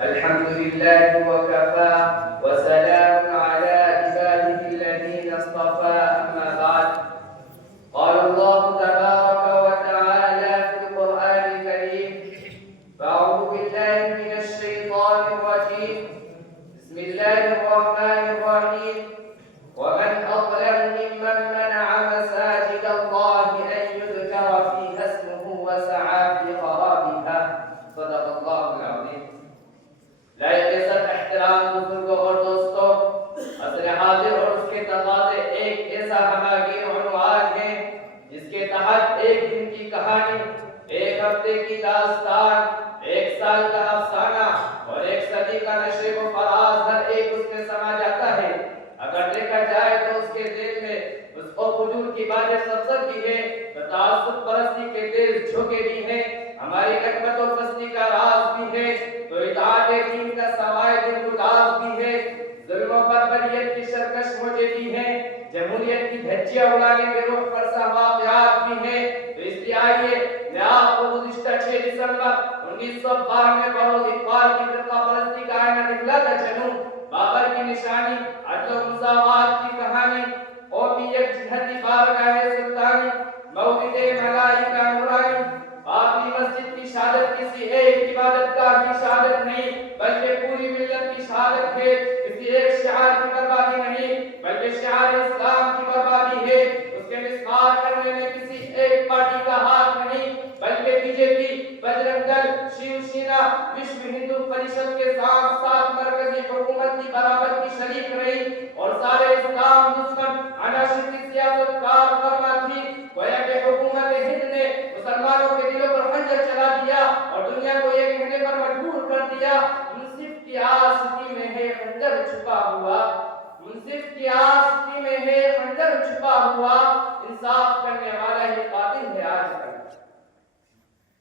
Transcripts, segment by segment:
الحمد لله وكفى وسلام على عباده الذين اصطفى أما بعد. قال الله تبارك وتعالى في القرآن الكريم: فأعوذ بالله من الشيطان الرجيم. بسم الله الرحمن الرحيم. ومن أظلم ممن منع مساجد الله أن يذكر فيها اسمه وسعى في خرابها. صدق الله العظيم. لائق عزت احترام بزرگوں اور دوستوں، عصر حاضر اور اس کے تقاضے ایک ایسا ہماگیر عنوان ہے جس کے تحت ایک دن کی کہانی، ایک ہفتے کی داستان، ایک سال کا افسانہ اور ایک صدی کا نشر و فراز ہر ایک اس میں سما جاتا ہے۔ اگر دیکھا جائے تو اس کے دل میں اس کو فجور کی باتیں سرسر بھی ہے، تعصب پرستی کے تیز جھوکے بھی ہیں، ہماری نکبت و پستی کا راز بھی ہے، تو اطاعت دین کا سوائے دل گداز بھی ہے، ظلم و بربریت کی سرکش موجیں بھی ہیں، جمہوریت کی دھجیاں اڑانے کے رخ پر واقعات بھی ہیں۔ تو اس لیے آئیے میں آپ کو گزشتہ 6 دسمبر 1952 میں بروز اقبال کی فرقہ پرستی کا آئینہ دکھلاتا چلوں، بابر کی نشانی، عدل و مساوات کی کہانی، قومی یکجہتی بارگاہ سلطانی، مولد ملائکہ نورانی، بابری مسجد کی شہادت کسی ایک عبادت گاہ کی شہادت نہیں بلکہ پوری ملت کی شہادت ہے، کسی ایک شعار کی بربادی نہیں بلکہ شعار اسلام کی بربادی ہے، اس کے مسمار کرنے میں کسی ایک پارٹی کا ہاتھ نہیں بلکہ بی جے پی، بجرنگ دل، شیو سینا، وشو ہندو پریشد کے ساتھ ساتھ مرکزی حکومت کی برابر کی شریک رہی اور سارے اسلام دشمن عناصر کی سیاست کار فرما تھی۔ گویا کہ حکومت ہند نے مسلمانوں کے دلوں پر خنجر چلا دیا اور دنیا کو یہ کہنے پر مجبور کر دیا: منصف کی آستی میں ہے خنجر چھپا ہوا، منصف کی آستی میں ہے خنجر چھپا ہوا، انصاف کرنے والا ہی قاتل ہے آج تک۔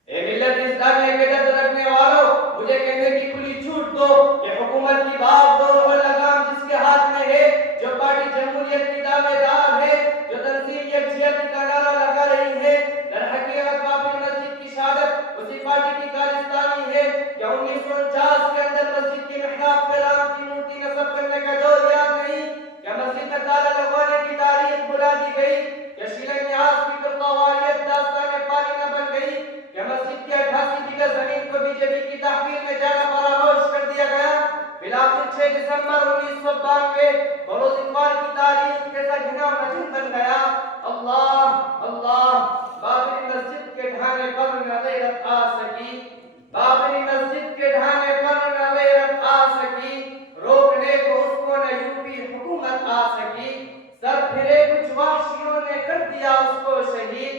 اے ملت اسلامیہ کے درد رکھنے والوں، مجھے کہنے کی کھلی چھوٹ دو کہ حکومت کی باغ دور و لگام جس کے ہاتھ میں ہے، جو پارٹی جمہوریت کی دعوے دار ہے، جو تنظیم یکجہتی کا نعرہ لگا رہی ہے، در حقیقت بابری مسجد کی شہادت اسی پارٹی کی کارستانی ہے۔ کیا 1949 کے اندر مسجد کی محراب پہ رام کی مورتی نصب کرنے کا دور یاد نہیں؟ کیا مسجد میں تالا لگوانے کی تاریخ بلا دی گئی؟ کیا شیلنگ نیاز کی فرقہ واریت داستان پانی نہ بن گئی؟ کیا مسجد کی 88 بیگھہ زمین کو بی جے پی کی تحویل میں جانا فراموش کر دیا گیا؟ بلاخر 6 دسمبر 1992 بروز اقبال کی تاریخ کیسا گھنا و نجم بن گیا؟ اللہ اللہ، بابری مسجد کے ڈھانے پر نہ غیرت آ سکی، بابری مسجد کے ڈھانے پر نہ غیرت آ سکی، روکنے کو اس کو نہ یوپی حکومت آ سکی، سر پھرے کچھ وحشیوں نے کر دیا اس کو شہید،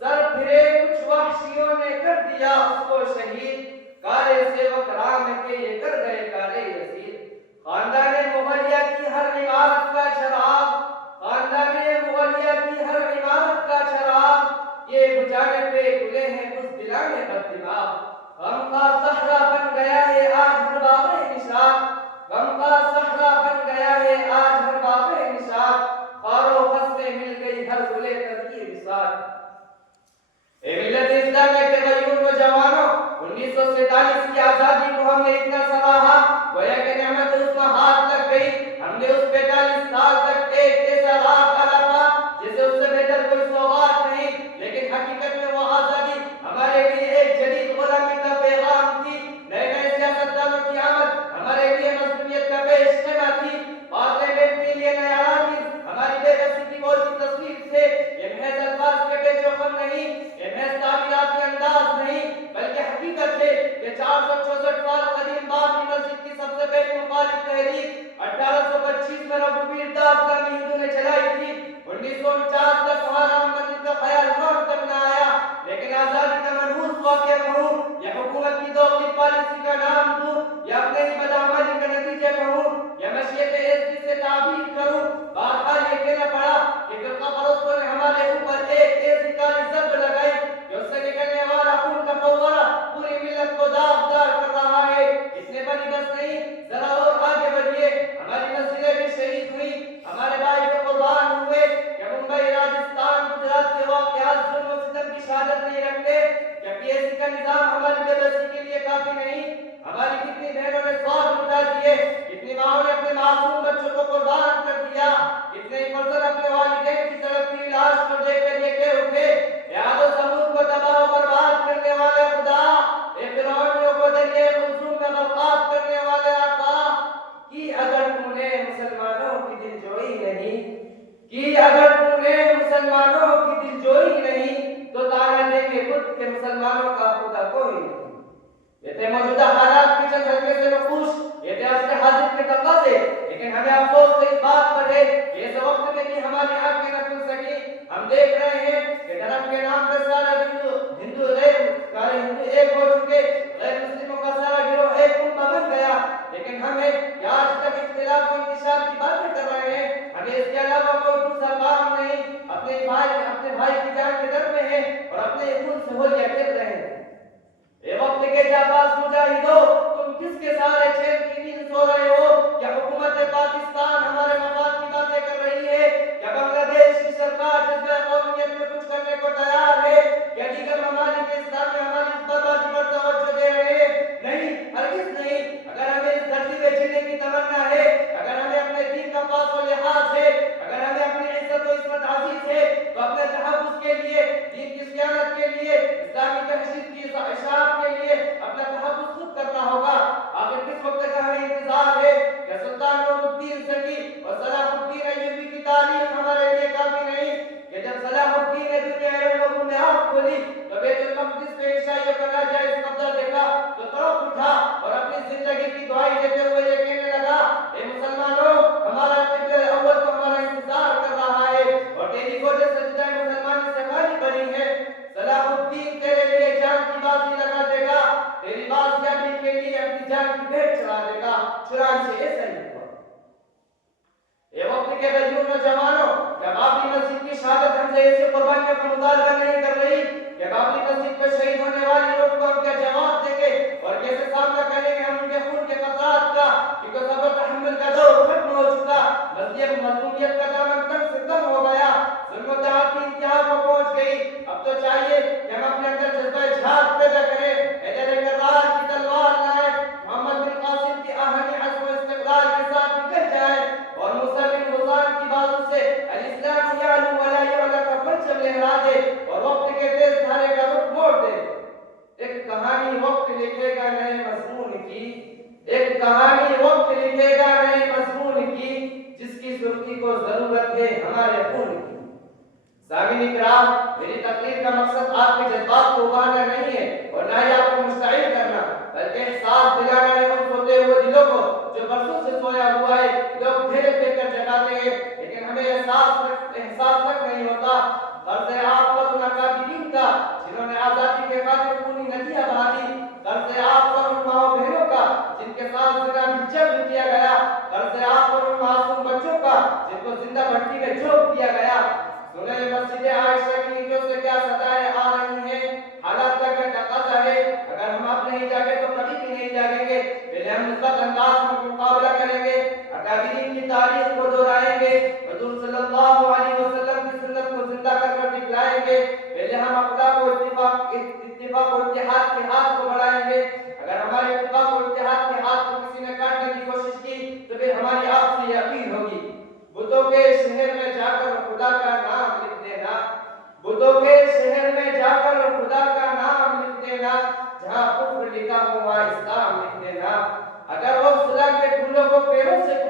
سر پھرے کچھ وحشیوں نے کر دیا اس کو شہید، کارے سیوک رام کے یہ کر گئے کارے یزید۔ خاندان مغلیہ کی ہر عمارت کا چراغ، خاندان مغلیہ کی ہر عمارت کا چراغ، یہ بجھانے پہ کھلے ہیں اس دلانے بد دماغ۔ غم کا صحرا بن گیا ہے آج ہر باغ نشاط، غم کا صحرا بن گیا ہے آج ہر باغ نشاط، خار و خس میں مل گئی ہر گلے تر کی بساط۔ اے ملت اسلامیہ کے غیور نوجوانوں، 1947 کی آزادی کو ہم نے اتنا سراہا گویا کہ نعمت اس میں ہاتھ لگ گئی۔ ہم نے اس 45 سال تک ایک ایسا راہ کھالا تھا جسے اس سے بہتر کوئی سوغات نہیں، لیکن حقیقت میں وہ آزادی ہمارے لیے ایک جدید غلامی کا پیغام تھی، نئے نئے سیاستدانوں کی آمد ہمارے لیے مظلومیت کا پیش خیمہ تھی، پارلیمنٹ کے لیے نیا راجل ہماری بے بسی کی بولتی تصویر تھے۔ یہ محض الفاظ کے بے جوخم نہیں، یہ محض تعبیراتی انداز نہیں، بلکہ حقیقت ہے کہ 464 سال قدیم بابری مسجد کی سب سے پہلی مخالف تحریک 1825 میں رگھوبیر داس نامی ہندو نے چلائی تھی۔ 1949 تک ہمارا مسجد کا خیال خام تک نہ آیا، لیکن آزادی کا منحوس واقعہ کہوں یا حکومت کی دوغلی پالیسی کا نام دوں یا اپنے ہی بدعملی کا نتیجہ کہوں یا مشیت عزتی سے تعبیر کروں، بہرحال یہ کہنا پڑا کہ فرقہ پرستوں نے ہمارے اوپر ایک ایسی کالی ضرب لگائی کہ اس سے نکلنے والا خون کا فوارہ پوری ملت کو داغدار کر رہا ہے۔ اتنے بڑی بس نہیں، ذرا اور آگے بڑھیے، ہماری مسجدیں بھی شہید سہولیت کر رہے ہیں۔ اے وقت کے جانباز مجاہدوں، تم کس کے سارے چین کی نیند سو رہے ہو؟ کیا حکومت پاکستان ہمارے مفاد کی باتیں کر رہی ہے؟ کیا بنگلہ دیش کی سرکار جذبہ قومیت میں کچھ کرنے کو تیار ہے؟ کیا دیگر ممالک اسلامی ہماری اس بربادی پر توجہ دے رہے ہیں؟ نہیں، ہرگز نہیں۔ اگر ہمیں اس دھرتی میں جینے کی تمنا ہے، اگر ہمیں اپنے دین کا پاس و لحاظ ہے، اگر ہمیں اپنی عزت و عصمت عزیز ہے، تو اپنے تحفظ کے لیے، دین کی صیانت کے لیے، اسلامی تہذیب کی اشاعت کے لیے اپنا تحفظ خود کرنا ہوگا۔ آخر کس وقت کا ہمیں انتظار ہے؟ کہ سلطان نور الدین سنگی اور صلاح الدین ایوبی کی تاریخ ہمارے لیے کافی نہیں کہ جب صلاح الدین نے دنیا عرب میں آنکھ کھولی تو بیت المقدس پہ عیسائیوں کا ناجائز قبضہ دیکھا تو تڑپ اٹھا اور اپنی زندگی کی دعائی دیتے ہوئے یہ کہنے لگا، اے مسلمانوں، ہمارا قبلہ اول تو ہمارا انتظار کر رہا ہے اور تیری گوجہ سجدہ مسلمانی سے خالی بنی ہے۔ صلاح الدین تیرے لیے جان کی بازی لگا دے گا، تیری بازیابی کے لیے اپنی جان کی بھیٹ چڑھا دے گا۔ چنانچہ ایسا ہی ہوا۔ اے وقت کے غیور نوجوانوں، کیا بابری مسجد کی شہادت ہم سے ایسی قربانیوں کا مطالبہ نہیں کر رہی؟ کیا بابری مسجد پہ شہید ہونے والی لوگ کو ہم کیا جواب دیں گے اور کیسے سامنا کریں گے ہم ان کے خون کے قطرات کا؟ کیونکہ صبر تحمل کا دور ختم ہو چکا، مظلومیت کا دامن تنگ سے تنگ ہو گیا، ظلم و جہاد کی انتہا کو پہنچ گئی۔ اب تو چاہیے کہ ہم اپنے اندر جذبہ جہاد پیدا کریں، حیدر کرار کی تلوار لائیں، محمد بن قاسم کی آہنی عزم و استقلال کے ساتھ نکل جائیں اور موسیٰ بن حسان کی بازو سے الاسلام یعلو ولا یعلا کا پرچم لہرا دے اور وقت کے تیز دھارے کا رخ موڑ دے۔ ایک کہانی وقت لکھے گا نئے مضمون کی، ایک کہانی وقت لکھے گا نئے مضمون کی، جس کی سرخی کو ضرورت ہے ہمارے خون کی۔ سامعین کرام، میری تقریر کا مقصد آپ کے جذبات کو ابھارنا نہیں ہے اور نہ ہی آپ کو مشتعل کرنا، بلکہ احساس دلانا ہے ان سوتے ہوئے دلوں کو جو برسوں سے سویا ہوا ہے۔ لوگ دھیرے دے کر جگاتے ہیں لیکن ہمیں احساس تک نہیں ہوتا۔ قرض آپ پر ان اکابرین کا جنہوں نے آزادی کے خاطر خونی ندیاں بہا دی، قرض آپ پر ان ماؤں بہنوں کا جن کے ساتھ زنا بھی جبر کیا گیا، قرض آپ پر ان معصوم بچوں کا جن کو زندہ بھٹی میں جھونک دیا گیا۔ سنیں مسجد عائشہ کی اینٹوں سے کیا صدائیں آ رہی ہیں، حالات کا کیا تقاضا ہے۔ اگر ہم اب نہیں جاگے تو کبھی بھی نہیں جاگیں گے۔ پہلے ہم مثبت انداز میں مقابلہ کریں گے، اکابرین کی تاریخ کو دہرائیں گے، حضور صلی اللہ علیہ وسلم کی سنت کو زندہ کر کر دکھلائیں گے۔ پہلے ہم اخلاق و اتفاق و اتحاد کے ہاتھ کو بڑھائیں گے۔ اگر ہمارے اتفاق و اتحاد کے ہاتھ کو کسی نے کاٹنے کی کوشش کی تو پھر ہماری آپ سے یقین ہوگی۔ بتوں کے شہر میں جا کر خدا کا نام لکھ دینا، بتوں کے شہر میں جا کر خدا کا نام لکھ دینا، جہاں کفر لکھا ہوا اسلام لکھ دینا۔ اگر وہ صلح کے پھولوں کو پیروں سے